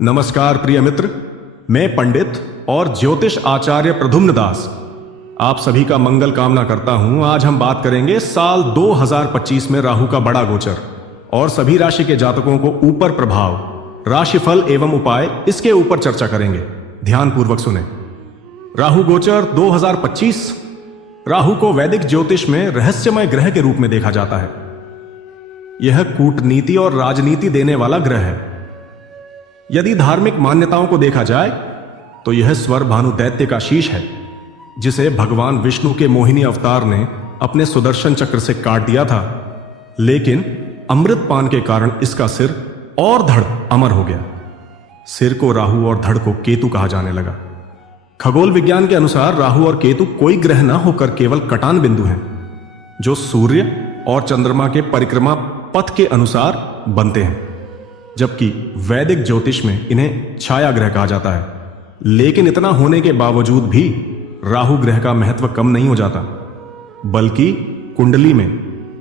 नमस्कार प्रिय मित्र, मैं पंडित और ज्योतिष आचार्य प्रद्युम्न दास आप सभी का मंगल कामना करता हूं। आज हम बात करेंगे साल 2025 में राहु का बड़ा गोचर और सभी राशि के जातकों को ऊपर प्रभाव, राशिफल एवं उपाय, इसके ऊपर चर्चा करेंगे। ध्यान पूर्वक सुने। राहु गोचर 2025। राहु को वैदिक ज्योतिष में रहस्यमय ग्रह के रूप में देखा जाता है। यह कूटनीति और राजनीति देने वाला ग्रह है। यदि धार्मिक मान्यताओं को देखा जाए तो यह स्वर भानु दैत्य का शीश है, जिसे भगवान विष्णु के मोहिनी अवतार ने अपने सुदर्शन चक्र से काट दिया था, लेकिन अमृतपान के कारण इसका सिर और धड़ अमर हो गया। सिर को राहु और धड़ को केतु कहा जाने लगा। खगोल विज्ञान के अनुसार राहु और केतु कोई ग्रह न होकर केवल कटान बिंदु हैं, जो सूर्य और चंद्रमा के परिक्रमा पथ के अनुसार बनते हैं, जबकि वैदिक ज्योतिष में इन्हें छाया ग्रह कहा जाता है। लेकिन इतना होने के बावजूद भी राहु ग्रह का महत्व कम नहीं हो जाता, बल्कि कुंडली में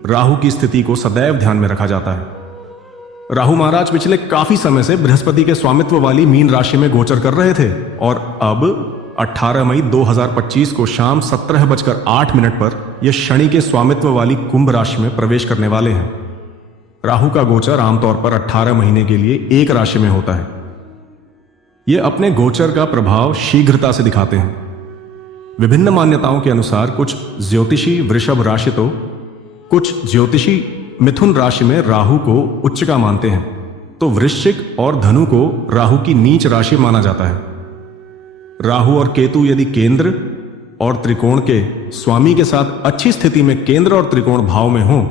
राहु की स्थिति को सदैव ध्यान में रखा जाता है। राहु महाराज पिछले काफी समय से बृहस्पति के स्वामित्व वाली मीन राशि में गोचर कर रहे थे और अब 18 मई 2025 को शाम 17:08 पर यह शनि के स्वामित्व वाली कुंभ राशि में प्रवेश करने वाले हैं। राहु का गोचर आमतौर पर 18 महीने के लिए एक राशि में होता है। यह अपने गोचर का प्रभाव शीघ्रता से दिखाते हैं। विभिन्न मान्यताओं के अनुसार कुछ ज्योतिषी वृषभ राशि तो कुछ ज्योतिषी मिथुन राशि में राहु को उच्च का मानते हैं, तो वृश्चिक और धनु को राहु की नीच राशि माना जाता है। राहु और केतु यदि केंद्र और त्रिकोण के स्वामी के साथ अच्छी स्थिति में केंद्र और त्रिकोण भाव में हो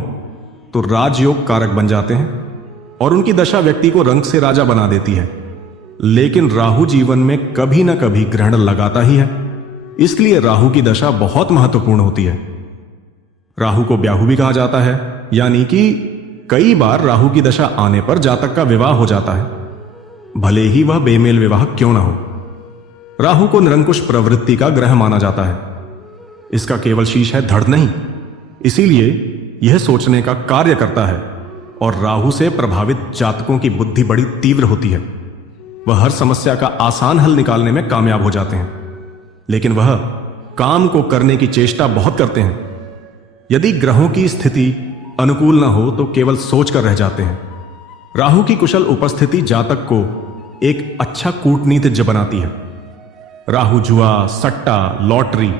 तो राजयोग कारक बन जाते हैं और उनकी दशा व्यक्ति को रंग से राजा बना देती है। लेकिन राहु जीवन में कभी ना कभी ग्रहण लगाता ही है, इसलिए राहु की दशा बहुत महत्वपूर्ण होती है। राहु को ब्याहु भी कहा जाता है, यानी कि कई बार राहु की दशा आने पर जातक का विवाह हो जाता है, भले ही वह बेमेल विवाह क्यों ना हो। राहु को निरंकुश प्रवृत्ति का ग्रह माना जाता है। इसका केवल शीश है, धड़ नहीं। इसीलिए यह सोचने का कार्य करता है और राहु से प्रभावित जातकों की बुद्धि बड़ी तीव्र होती है। वह हर समस्या का आसान हल निकालने में कामयाब हो जाते हैं, लेकिन वह काम को करने की चेष्टा बहुत करते हैं। यदि ग्रहों की स्थिति अनुकूल न हो तो केवल सोच कर रह जाते हैं। राहु की कुशल उपस्थिति जातक को एक अच्छा कूटनीतिज्ञ बनाती है। राहु जुआ, सट्टा, लॉटरी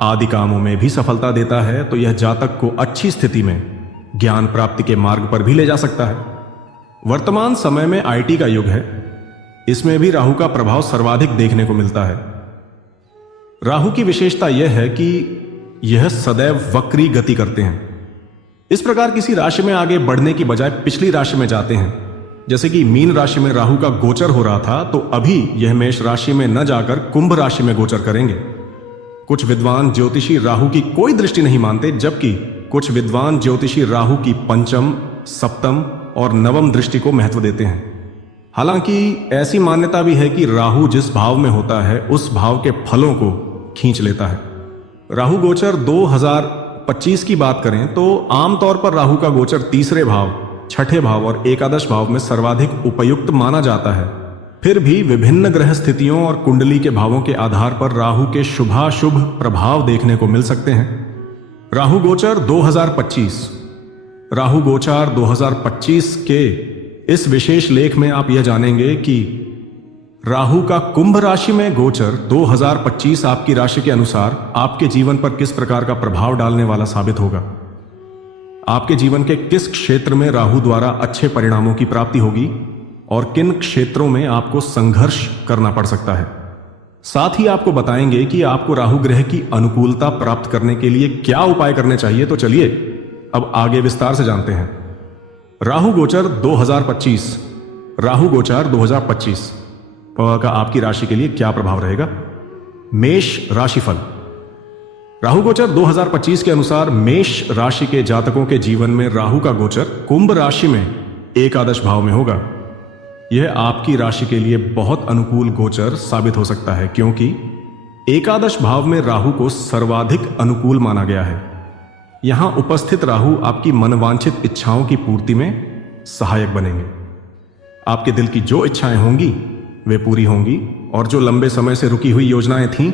आदि कामों में भी सफलता देता है, तो यह जातक को अच्छी स्थिति में ज्ञान प्राप्ति के मार्ग पर भी ले जा सकता है। वर्तमान समय में आईटी का युग है, इसमें भी राहु का प्रभाव सर्वाधिक देखने को मिलता है। राहु की विशेषता यह है कि यह सदैव वक्री गति करते हैं। इस प्रकार किसी राशि में आगे बढ़ने की बजाय पिछली राशि में जाते हैं। जैसे कि मीन राशि में राहु का गोचर हो रहा था, तो अभी यह मेष राशि में न जाकर कुंभ राशि में गोचर करेंगे। कुछ विद्वान ज्योतिषी राहु की कोई दृष्टि नहीं मानते, जबकि कुछ विद्वान ज्योतिषी राहु की पंचम, सप्तम और नवम दृष्टि को महत्व देते हैं। हालांकि ऐसी मान्यता भी है कि राहु जिस भाव में होता है उस भाव के फलों को खींच लेता है। राहु गोचर 2025 की बात करें तो आमतौर पर राहु का गोचर तीसरे भाव, छठे भाव और एकादश भाव में सर्वाधिक उपयुक्त माना जाता है। फिर भी विभिन्न ग्रह स्थितियों और कुंडली के भावों के आधार पर राहु के शुभाशुभ प्रभाव देखने को मिल सकते हैं। राहु गोचर 2025। राहु गोचर 2025 के इस विशेष लेख में आप यह जानेंगे कि राहु का कुंभ राशि में गोचर 2025 आपकी राशि के अनुसार आपके जीवन पर किस प्रकार का प्रभाव डालने वाला साबित होगा। आपके जीवन के किस क्षेत्र में राहु द्वारा अच्छे परिणामों की प्राप्ति होगी और किन क्षेत्रों में आपको संघर्ष करना पड़ सकता है। साथ ही आपको बताएंगे कि आपको राहु ग्रह की अनुकूलता प्राप्त करने के लिए क्या उपाय करने चाहिए। तो चलिए अब आगे विस्तार से जानते हैं। राहु गोचर 2025। राहु गोचर 2025 का आपकी राशि के लिए क्या प्रभाव रहेगा। मेष राशिफल। राहु गोचर 2025 के अनुसार मेष राशि के जातकों के जीवन में राहु का गोचर कुंभ राशि में एकादश भाव में होगा। यह आपकी राशि के लिए बहुत अनुकूल गोचर साबित हो सकता है, क्योंकि एकादश भाव में राहु को सर्वाधिक अनुकूल माना गया है। यहां उपस्थित राहु आपकी मनवांछित इच्छाओं की पूर्ति में सहायक बनेंगे। आपके दिल की जो इच्छाएं होंगी वे पूरी होंगी और जो लंबे समय से रुकी हुई योजनाएं थीं,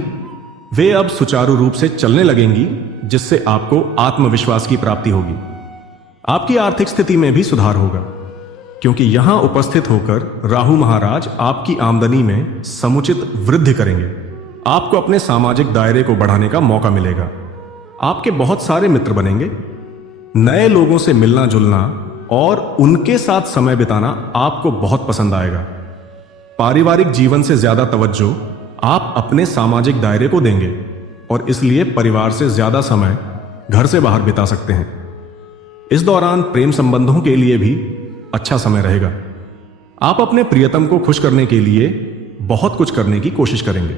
वे अब सुचारू रूप से चलने लगेंगी, जिससे आपको आत्मविश्वास की प्राप्ति होगी। आपकी आर्थिक स्थिति में भी सुधार होगा, क्योंकि यहां उपस्थित होकर राहु महाराज आपकी आमदनी में समुचित वृद्धि करेंगे। आपको अपने सामाजिक दायरे को बढ़ाने का मौका मिलेगा। आपके बहुत सारे मित्र बनेंगे। नए लोगों से मिलना जुलना और उनके साथ समय बिताना आपको बहुत पसंद आएगा। पारिवारिक जीवन से ज्यादा तवज्जो आप अपने सामाजिक दायरे को देंगे और इसलिए परिवार से ज्यादा समय घर से बाहर बिता सकते हैं। इस दौरान प्रेम संबंधों के लिए भी अच्छा समय रहेगा। आप अपने प्रियतम को खुश करने के लिए बहुत कुछ करने की कोशिश करेंगे।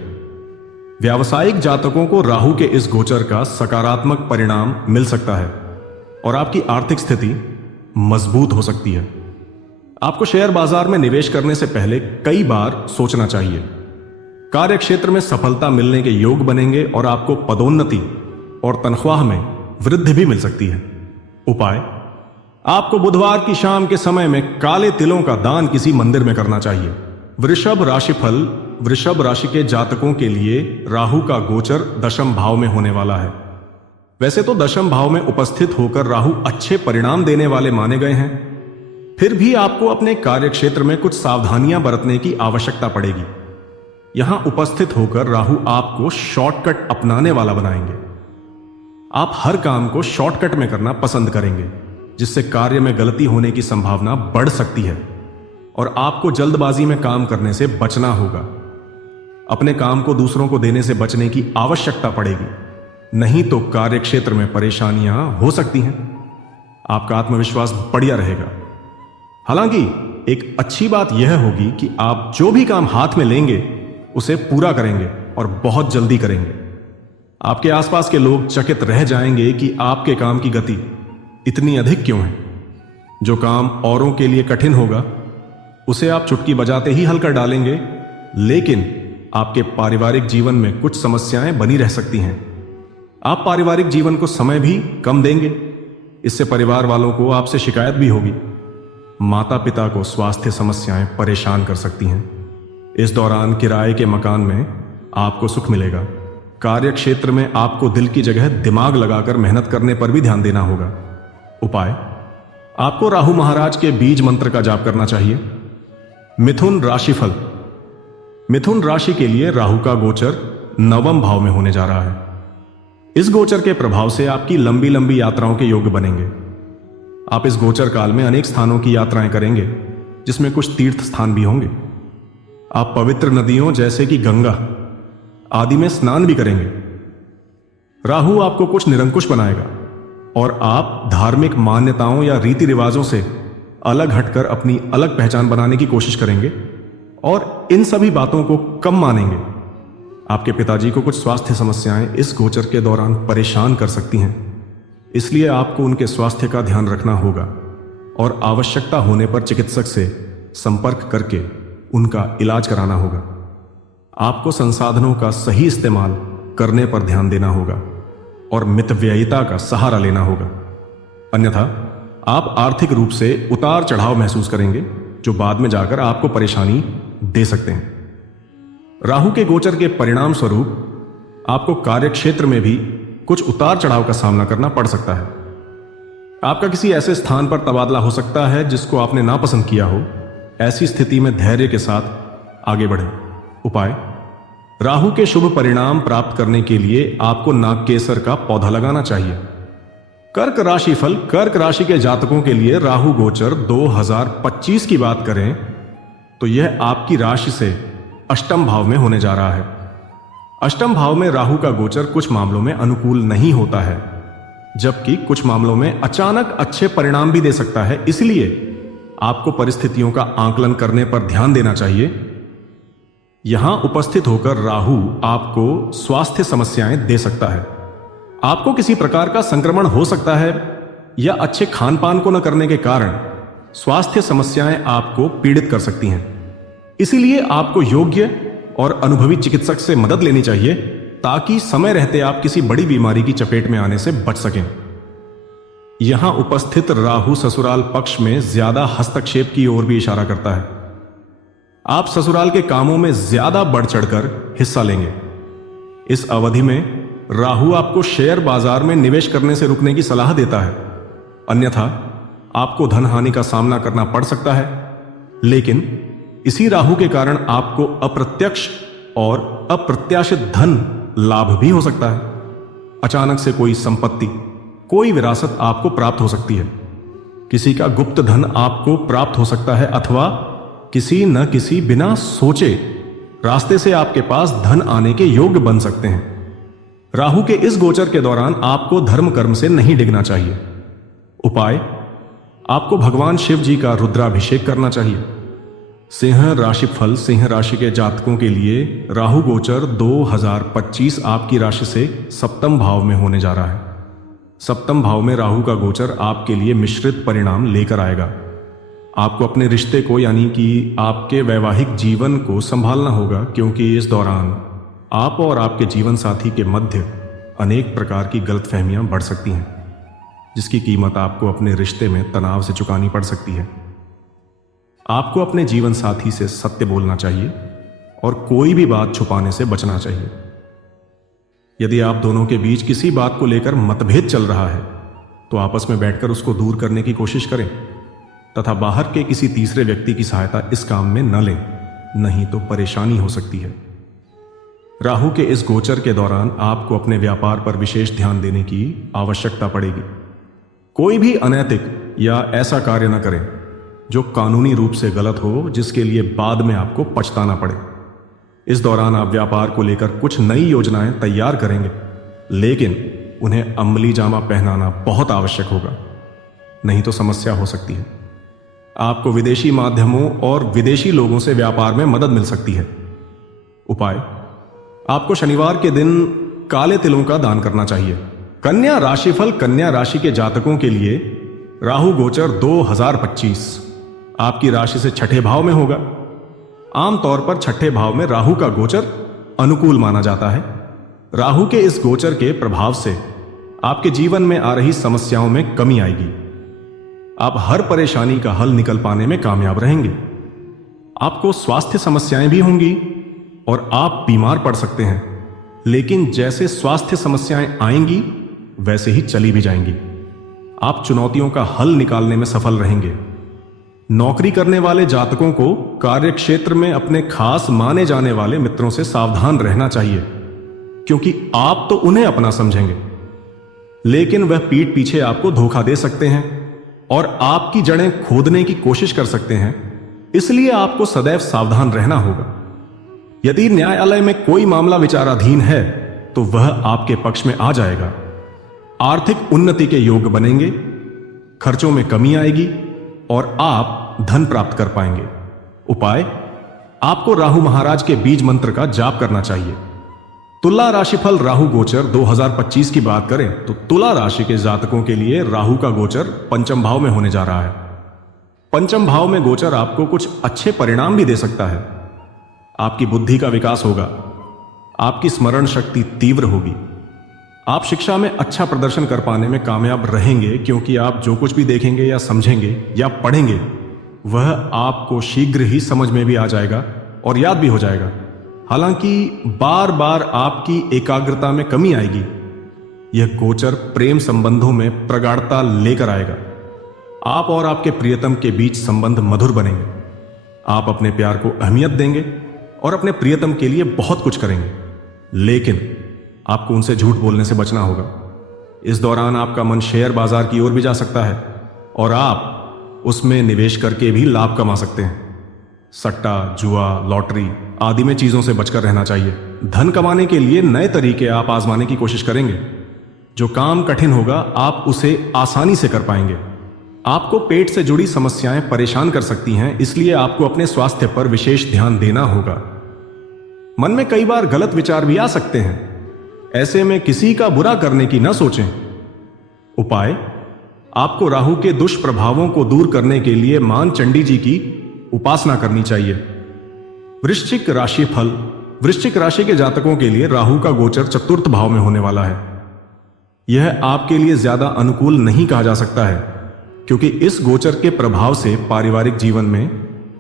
व्यावसायिक जातकों को राहु के इस गोचर का सकारात्मक परिणाम मिल सकता है और आपकी आर्थिक स्थिति मजबूत हो सकती है। आपको शेयर बाजार में निवेश करने से पहले कई बार सोचना चाहिए। कार्य क्षेत्र में सफलता मिलने के योग बनेंगे और आपको पदोन्नति और तनख्वाह में वृद्धि भी मिल सकती है। उपाय: आपको बुधवार की शाम के समय में काले तिलों का दान किसी मंदिर में करना चाहिए। वृषभ राशिफल: वृषभ राशि के जातकों के लिए राहु का गोचर दशम भाव में होने वाला है। वैसे तो दशम भाव में उपस्थित होकर राहु अच्छे परिणाम देने वाले माने गए हैं, फिर भी आपको अपने कार्य क्षेत्र में कुछ सावधानियां बरतने की आवश्यकता पड़ेगी। यहां उपस्थित होकर राहु आपको शॉर्टकट अपनाने वाला बनाएंगे। आप हर काम को शॉर्टकट में करना पसंद करेंगे, जिससे कार्य में गलती होने की संभावना बढ़ सकती है और आपको जल्दबाजी में काम करने से बचना होगा। अपने काम को दूसरों को देने से बचने की आवश्यकता पड़ेगी, नहीं तो कार्य क्षेत्र में परेशानियां हो सकती हैं। आपका आत्मविश्वास बढ़िया रहेगा। हालांकि एक अच्छी बात यह होगी कि आप जो भी काम हाथ में लेंगे उसे पूरा करेंगे और बहुत जल्दी करेंगे। आपके आसपास के लोग चकित रह जाएंगे कि आपके काम की गति इतनी अधिक क्यों है। जो काम औरों के लिए कठिन होगा उसे आप चुटकी बजाते ही हल कर डालेंगे, लेकिन आपके पारिवारिक जीवन में कुछ समस्याएं बनी रह सकती हैं। आप पारिवारिक जीवन को समय भी कम देंगे, इससे परिवार वालों को आपसे शिकायत भी होगी। माता पिता को स्वास्थ्य समस्याएं परेशान कर सकती हैं। इस दौरान किराए के मकान में आपको सुख मिलेगा। कार्य क्षेत्र में आपको दिल की जगह दिमाग लगाकर मेहनत करने पर भी ध्यान देना होगा। उपाय: आपको राहु महाराज के बीज मंत्र का जाप करना चाहिए। मिथुन राशिफल: मिथुन राशि के लिए राहु का गोचर नवम भाव में होने जा रहा है। इस गोचर के प्रभाव से आपकी लंबी लंबी यात्राओं के योग बनेंगे। आप इस गोचर काल में अनेक स्थानों की यात्राएं करेंगे, जिसमें कुछ तीर्थ स्थान भी होंगे। आप पवित्र नदियों जैसे कि गंगा आदि में स्नान भी करेंगे। राहु आपको कुछ निरंकुश बनाएगा और आप धार्मिक मान्यताओं या रीति रिवाजों से अलग हटकर अपनी अलग पहचान बनाने की कोशिश करेंगे और इन सभी बातों को कम मानेंगे। आपके पिताजी को कुछ स्वास्थ्य समस्याएं इस गोचर के दौरान परेशान कर सकती हैं, इसलिए आपको उनके स्वास्थ्य का ध्यान रखना होगा और आवश्यकता होने पर चिकित्सक से संपर्क करके उनका इलाज कराना होगा। आपको संसाधनों का सही इस्तेमाल करने पर ध्यान देना होगा और मितव्ययिता का सहारा लेना होगा, अन्यथा आप आर्थिक रूप से उतार चढ़ाव महसूस करेंगे, जो बाद में जाकर आपको परेशानी दे सकते हैं। राहु के गोचर के परिणाम स्वरूप आपको कार्यक्षेत्र में भी कुछ उतार चढ़ाव का सामना करना पड़ सकता है। आपका किसी ऐसे स्थान पर तबादला हो सकता है जिसको आपने नापसंद किया हो। ऐसी स्थिति में धैर्य के साथ आगे बढ़ें। उपाय: राहु के शुभ परिणाम प्राप्त करने के लिए आपको नागकेसर का पौधा लगाना चाहिए। कर्क राशि फल: कर्क राशि के जातकों के लिए राहु गोचर 2025 की बात करें तो यह आपकी राशि से अष्टम भाव में होने जा रहा है। अष्टम भाव में राहु का गोचर कुछ मामलों में अनुकूल नहीं होता है, जबकि कुछ मामलों में अचानक अच्छे परिणाम भी दे सकता है। इसलिए आपको परिस्थितियों का आकलन करने पर ध्यान देना चाहिए। यहां उपस्थित होकर राहु आपको स्वास्थ्य समस्याएं दे सकता है। आपको किसी प्रकार का संक्रमण हो सकता है या अच्छे खान पान को न करने के कारण स्वास्थ्य समस्याएं आपको पीड़ित कर सकती हैं। इसीलिए आपको योग्य और अनुभवी चिकित्सक से मदद लेनी चाहिए, ताकि समय रहते आप किसी बड़ी बीमारी की चपेट में आने से बच सकें। यहां उपस्थित राहु ससुराल पक्ष में ज्यादा हस्तक्षेप की ओर भी इशारा करता है। आप ससुराल के कामों में ज्यादा बढ़ चढ़कर हिस्सा लेंगे। इस अवधि में राहु आपको शेयर बाजार में निवेश करने से रुकने की सलाह देता है, अन्यथा आपको धन हानि का सामना करना पड़ सकता है। लेकिन इसी राहु के कारण आपको अप्रत्यक्ष और अप्रत्याशित धन लाभ भी हो सकता है। अचानक से कोई संपत्ति, कोई विरासत आपको प्राप्त हो सकती है। किसी का गुप्त धन आपको प्राप्त हो सकता है, अथवा किसी न किसी बिना सोचे रास्ते से आपके पास धन आने के योग्य बन सकते हैं। राहु के इस गोचर के दौरान आपको धर्म कर्म से नहीं डिगना चाहिए। उपाय, आपको भगवान शिव जी का रुद्राभिषेक करना चाहिए। सिंह राशि फल, सिंह राशि के जातकों के लिए राहु गोचर 2025 आपकी राशि से सप्तम भाव में होने जा रहा है। सप्तम भाव में राहु का गोचर आपके लिए मिश्रित परिणाम लेकर आएगा। आपको अपने रिश्ते को, यानी कि आपके वैवाहिक जीवन को संभालना होगा, क्योंकि इस दौरान आप और आपके जीवन साथी के मध्य अनेक प्रकार की गलतफहमियां बढ़ सकती हैं, जिसकी कीमत आपको अपने रिश्ते में तनाव से चुकानी पड़ सकती है। आपको अपने जीवन साथी से सत्य बोलना चाहिए और कोई भी बात छुपाने से बचना चाहिए। यदि आप दोनों के बीच किसी बात को लेकर मतभेद चल रहा है तो आपस में बैठकर उसको दूर करने की कोशिश करें तथा बाहर के किसी तीसरे व्यक्ति की सहायता इस काम में न लें, नहीं तो परेशानी हो सकती है। राहु के इस गोचर के दौरान आपको अपने व्यापार पर विशेष ध्यान देने की आवश्यकता पड़ेगी। कोई भी अनैतिक या ऐसा कार्य न करें जो कानूनी रूप से गलत हो, जिसके लिए बाद में आपको पछताना पड़े। इस दौरान आप व्यापार को लेकर कुछ नई योजनाएं तैयार करेंगे, लेकिन उन्हें अमली जामा पहनाना बहुत आवश्यक होगा, नहीं तो समस्या हो सकती है। आपको विदेशी माध्यमों और विदेशी लोगों से व्यापार में मदद मिल सकती है। उपाय, आपको शनिवार के दिन काले तिलों का दान करना चाहिए। कन्या राशिफल, कन्या राशि के जातकों के लिए राहु गोचर 2025 आपकी राशि से छठे भाव में होगा। आमतौर पर छठे भाव में राहु का गोचर अनुकूल माना जाता है। राहु के इस गोचर के प्रभाव से आपके जीवन में आ रही समस्याओं में कमी आएगी। आप हर परेशानी का हल निकल पाने में कामयाब रहेंगे। आपको स्वास्थ्य समस्याएं भी होंगी और आप बीमार पड़ सकते हैं, लेकिन जैसे स्वास्थ्य समस्याएं आएंगी वैसे ही चली भी जाएंगी। आप चुनौतियों का हल निकालने में सफल रहेंगे। नौकरी करने वाले जातकों को कार्य क्षेत्र में अपने खास माने जाने वाले मित्रों से सावधान रहना चाहिए, क्योंकि आप तो उन्हें अपना समझेंगे, लेकिन वह पीठ पीछे आपको धोखा दे सकते हैं और आपकी जड़ें खोदने की कोशिश कर सकते हैं। इसलिए आपको सदैव सावधान रहना होगा। यदि न्यायालय में कोई मामला विचाराधीन है तो वह आपके पक्ष में आ जाएगा। आर्थिक उन्नति के योग बनेंगे, खर्चों में कमी आएगी और आप धन प्राप्त कर पाएंगे। उपाय, आपको राहु महाराज के बीज मंत्र का जाप करना चाहिए। तुला राशिफल, राहु गोचर 2025 की बात करें तो तुला राशि के जातकों के लिए राहु का गोचर पंचम भाव में होने जा रहा है। पंचम भाव में गोचर आपको कुछ अच्छे परिणाम भी दे सकता है। आपकी बुद्धि का विकास होगा, आपकी स्मरण शक्ति तीव्र होगी, आप शिक्षा में अच्छा प्रदर्शन कर पाने में कामयाब रहेंगे, क्योंकि आप जो कुछ भी देखेंगे या समझेंगे या पढ़ेंगे वह आपको शीघ्र ही समझ में भी आ जाएगा और याद भी हो जाएगा। हालांकि बार बार आपकी एकाग्रता में कमी आएगी। यह गोचर प्रेम संबंधों में प्रगाढ़ता लेकर आएगा। आप और आपके प्रियतम के बीच संबंध मधुर बनेंगे। आप अपने प्यार को अहमियत देंगे और अपने प्रियतम के लिए बहुत कुछ करेंगे, लेकिन आपको उनसे झूठ बोलने से बचना होगा। इस दौरान आपका मन शेयर बाजार की ओर भी जा सकता है और आप उसमें निवेश करके भी लाभ कमा सकते हैं। सट्टा, जुआ, लॉटरी आदि में चीजों से बचकर रहना चाहिए। धन कमाने के लिए नए तरीके आप आजमाने की कोशिश करेंगे। जो काम कठिन होगा आप उसे आसानी से कर पाएंगे। आपको पेट से जुड़ी समस्याएं परेशान कर सकती हैं, इसलिए आपको अपने स्वास्थ्य पर विशेष ध्यान देना होगा। मन में कई बार गलत विचार भी आ सकते हैं, ऐसे में किसी का बुरा करने की न सोचें। उपाय, आपको राहु के दुष्प्रभावों को दूर करने के लिए मान चंडी जी की उपासना करनी चाहिए। वृश्चिक राशि फल, वृश्चिक राशि के जातकों के लिए राहु का गोचर चतुर्थ भाव में होने वाला है। यह आपके लिए ज्यादा अनुकूल नहीं कहा जा सकता है, क्योंकि इस गोचर के प्रभाव से पारिवारिक जीवन में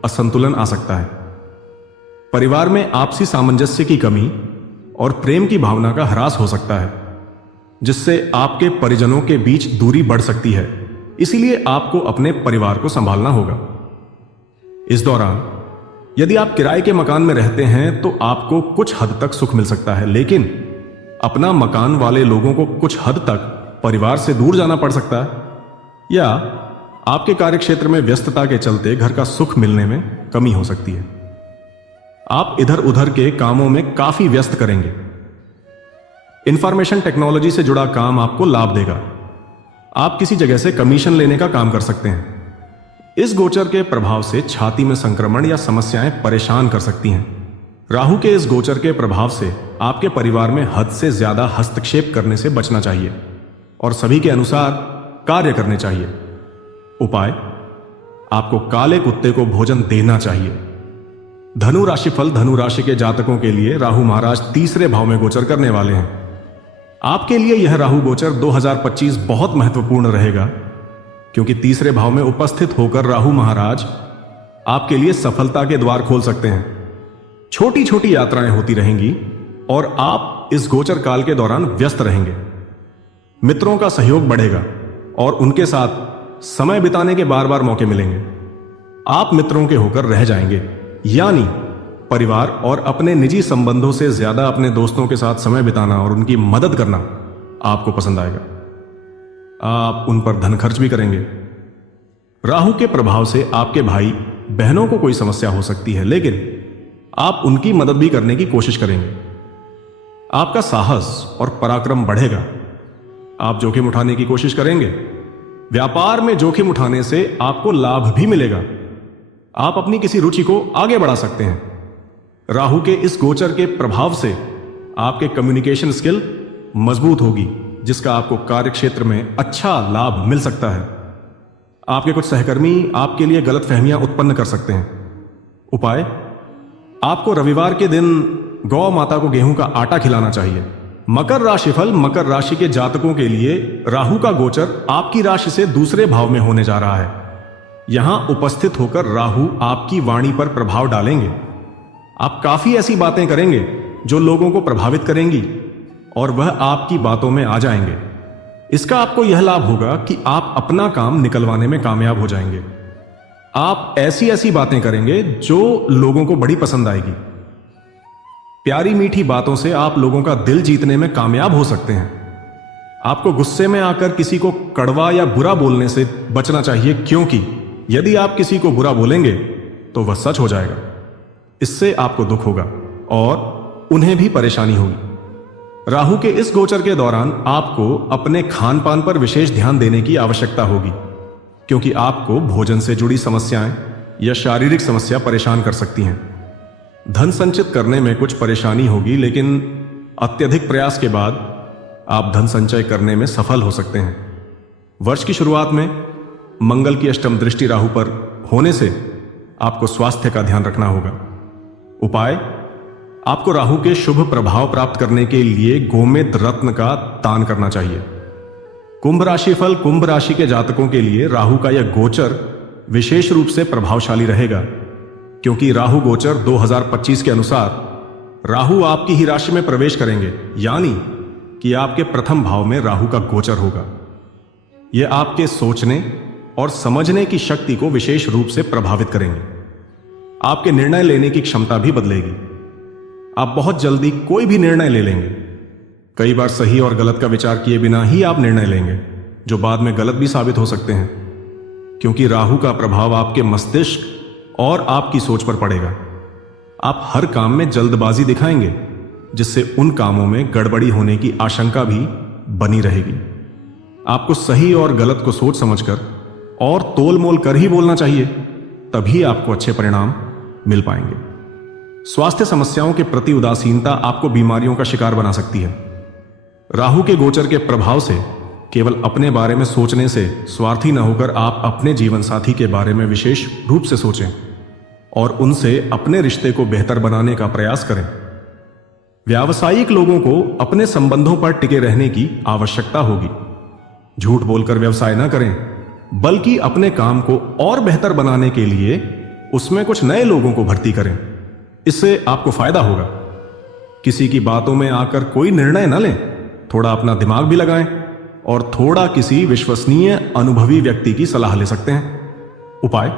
असंतुलन आ सकता है। परिवार में आपसी सामंजस्य की कमी और प्रेम की भावना का ह्रास हो सकता है, जिससे आपके परिजनों के बीच दूरी बढ़ सकती है। इसीलिए आपको अपने परिवार को संभालना होगा। इस दौरान यदि आप किराए के मकान में रहते हैं तो आपको कुछ हद तक सुख मिल सकता है, लेकिन अपना मकान वाले लोगों को कुछ हद तक परिवार से दूर जाना पड़ सकता है, या आपके कार्यक्षेत्र में व्यस्तता के चलते घर का सुख मिलने में कमी हो सकती है। आप इधर उधर के कामों में काफी व्यस्त करेंगे। इंफॉर्मेशन टेक्नोलॉजी से जुड़ा काम आपको लाभ देगा। आप किसी जगह से कमीशन लेने का काम कर सकते हैं। इस गोचर के प्रभाव से छाती में संक्रमण या समस्याएं परेशान कर सकती हैं। राहु के इस गोचर के प्रभाव से आपके परिवार में हद से ज्यादा हस्तक्षेप करने से बचना चाहिए और सभी के अनुसार कार्य करने चाहिए। उपाय, आपको काले कुत्ते को भोजन देना चाहिए। धनु राशिफल धनु राशि के जातकों के लिए राहु महाराज तीसरे भाव में गोचर करने वाले हैं। आपके लिए यह राहु गोचर 2025 बहुत महत्वपूर्ण रहेगा, क्योंकि तीसरे भाव में उपस्थित होकर राहु महाराज आपके लिए सफलता के द्वार खोल सकते हैं। छोटी छोटी यात्राएं होती रहेंगी और आप इस गोचर काल के दौरान व्यस्त रहेंगे। मित्रों का सहयोग बढ़ेगा और उनके साथ समय बिताने के बार बार मौके मिलेंगे। आप मित्रों के होकर रह जाएंगे, यानी परिवार और अपने निजी संबंधों से ज्यादा अपने दोस्तों के साथ समय बिताना और उनकी मदद करना आपको पसंद आएगा। आप उन पर धन खर्च भी करेंगे। राहु के प्रभाव से आपके भाई बहनों को कोई समस्या हो सकती है, लेकिन आप उनकी मदद भी करने की कोशिश करेंगे। आपका साहस और पराक्रम बढ़ेगा। आप जोखिम उठाने की कोशिश करेंगे। व्यापार में जोखिम उठाने से आपको लाभ भी मिलेगा। आप अपनी किसी रुचि को आगे बढ़ा सकते हैं। राहु के इस गोचर के प्रभाव से आपके कम्युनिकेशन स्किल मजबूत होगी, जिसका आपको कार्यक्षेत्र में अच्छा लाभ मिल सकता है। आपके कुछ सहकर्मी आपके लिए गलतफहमियां उत्पन्न कर सकते हैं। उपाय, आपको रविवार के दिन गौ माता को गेहूं का आटा खिलाना चाहिए। मकर राशिफल मकर राशि के जातकों के लिए राहु का गोचर आपकी राशि से दूसरे भाव में होने जा रहा है। यहां उपस्थित होकर राहु आपकी वाणी पर प्रभाव डालेंगे। आप काफी ऐसी बातें करेंगे जो लोगों को प्रभावित करेंगी और वह आपकी बातों में आ जाएंगे। इसका आपको यह लाभ होगा कि आप अपना काम निकलवाने में कामयाब हो जाएंगे। आप ऐसी ऐसी बातें करेंगे जो लोगों को बड़ी पसंद आएगी। प्यारी मीठी बातों से आप लोगों का दिल जीतने में कामयाब हो सकते हैं। आपको गुस्से में आकर किसी को कड़वा या बुरा बोलने से बचना चाहिए, क्योंकि यदि आप किसी को बुरा बोलेंगे तो वह सच हो जाएगा। इससे आपको दुख होगा और उन्हें भी परेशानी होगी। राहु के इस गोचर के दौरान आपको अपने खान पान पर विशेष ध्यान देने की आवश्यकता होगी, क्योंकि आपको भोजन से जुड़ी समस्याएं या शारीरिक समस्या परेशान कर सकती हैं। धन संचित करने में कुछ परेशानी होगी, लेकिन अत्यधिक प्रयास के बाद आप धन संचय करने में सफल हो सकते हैं। वर्ष की शुरुआत में मंगल की अष्टम दृष्टि राहु पर होने से आपको स्वास्थ्य का ध्यान रखना होगा। उपाय, आपको राहु के शुभ प्रभाव प्राप्त करने के लिए गोमेद रत्न का दान करना चाहिए। कुंभ राशि फल कुंभ राशि के जातकों के लिए राहु का यह गोचर विशेष रूप से प्रभावशाली रहेगा, क्योंकि राहु गोचर 2025 के अनुसार राहु आपकी ही राशि में प्रवेश करेंगे, यानी कि आपके प्रथम भाव में राहु का गोचर होगा। यह आपके सोचने और समझने की शक्ति को विशेष रूप से प्रभावित करेंगे। आपके निर्णय लेने की क्षमता भी बदलेगी। आप बहुत जल्दी कोई भी निर्णय ले लेंगे। कई बार सही और गलत का विचार किए बिना ही आप निर्णय लेंगे, जो बाद में गलत भी साबित हो सकते हैं, क्योंकि राहु का प्रभाव आपके मस्तिष्क और आपकी सोच पर पड़ेगा। आप हर काम में जल्दबाजी दिखाएंगे, जिससे उन कामों में गड़बड़ी होने की आशंका भी बनी रहेगी। आपको सही और गलत को सोच समझकर और तोल मोल कर ही बोलना चाहिए, तभी आपको अच्छे परिणाम मिल पाएंगे। स्वास्थ्य समस्याओं के प्रति उदासीनता आपको बीमारियों का शिकार बना सकती है। राहु के गोचर के प्रभाव से केवल अपने बारे में सोचने से स्वार्थी न होकर आप अपने जीवन साथी के बारे में विशेष रूप से सोचें और उनसे अपने रिश्ते को बेहतर बनाने का प्रयास करें। व्यावसायिक लोगों को अपने संबंधों पर टिके रहने की आवश्यकता होगी। झूठ बोलकर व्यवसाय न करें, बल्कि अपने काम को और बेहतर बनाने के लिए उसमें कुछ नए लोगों को भर्ती करें। इससे आपको फायदा होगा। किसी की बातों में आकर कोई निर्णय न लें, थोड़ा अपना दिमाग भी लगाएं और थोड़ा किसी विश्वसनीय अनुभवी व्यक्ति की सलाह ले सकते हैं। उपाय,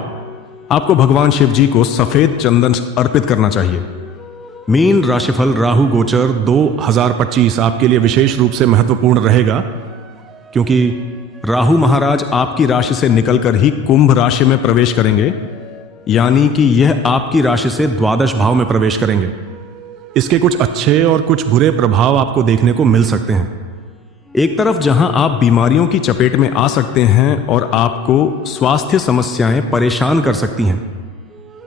आपको भगवान शिव जी को सफेद चंदन अर्पित करना चाहिए। मीन राशिफल राहु गोचर 2025 आपके लिए विशेष रूप से महत्वपूर्ण रहेगा, क्योंकि राहु महाराज आपकी राशि से निकलकर ही कुंभ राशि में प्रवेश करेंगे, यानी कि यह आपकी राशि से द्वादश भाव में प्रवेश करेंगे। इसके कुछ अच्छे और कुछ बुरे प्रभाव आपको देखने को मिल सकते हैं। एक तरफ जहां आप बीमारियों की चपेट में आ सकते हैं और आपको स्वास्थ्य समस्याएं परेशान कर सकती हैं,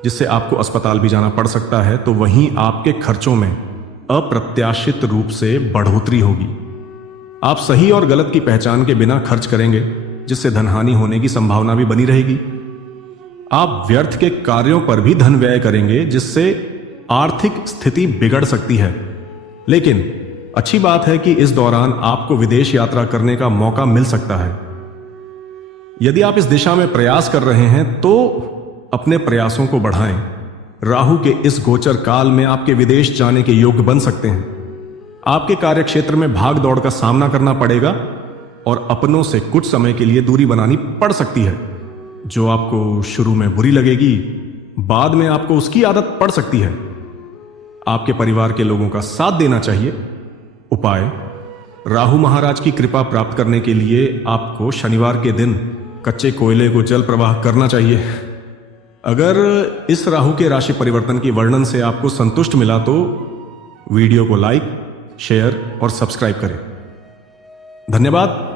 जिससे आपको अस्पताल भी जाना पड़ सकता है, तो वहीं आपके खर्चों में अप्रत्याशित रूप से बढ़ोतरी होगी। आप सही और गलत की पहचान के बिना खर्च करेंगे, जिससे धनहानि होने की संभावना भी बनी रहेगी। आप व्यर्थ के कार्यों पर भी धन व्यय करेंगे, जिससे आर्थिक स्थिति बिगड़ सकती है। लेकिन अच्छी बात है कि इस दौरान आपको विदेश यात्रा करने का मौका मिल सकता है। यदि आप इस दिशा में प्रयास कर रहे हैं तो अपने प्रयासों को बढ़ाएं। राहु के इस गोचर काल में आपके विदेश जाने के योग्य बन सकते हैं। आपके कार्यक्षेत्र में भाग दौड़ का सामना करना पड़ेगा और अपनों से कुछ समय के लिए दूरी बनानी पड़ सकती है, जो आपको शुरू में बुरी लगेगी, बाद में आपको उसकी आदत पड़ सकती है। आपके परिवार के लोगों का साथ देना चाहिए। उपाय, राहु महाराज की कृपा प्राप्त करने के लिए आपको शनिवार के दिन कच्चे कोयले को जल प्रवाह करना चाहिए। अगर इस राहु के राशि परिवर्तन की वर्णन से आपको संतुष्ट मिला तो वीडियो को लाइक, शेयर और सब्सक्राइब करें। धन्यवाद।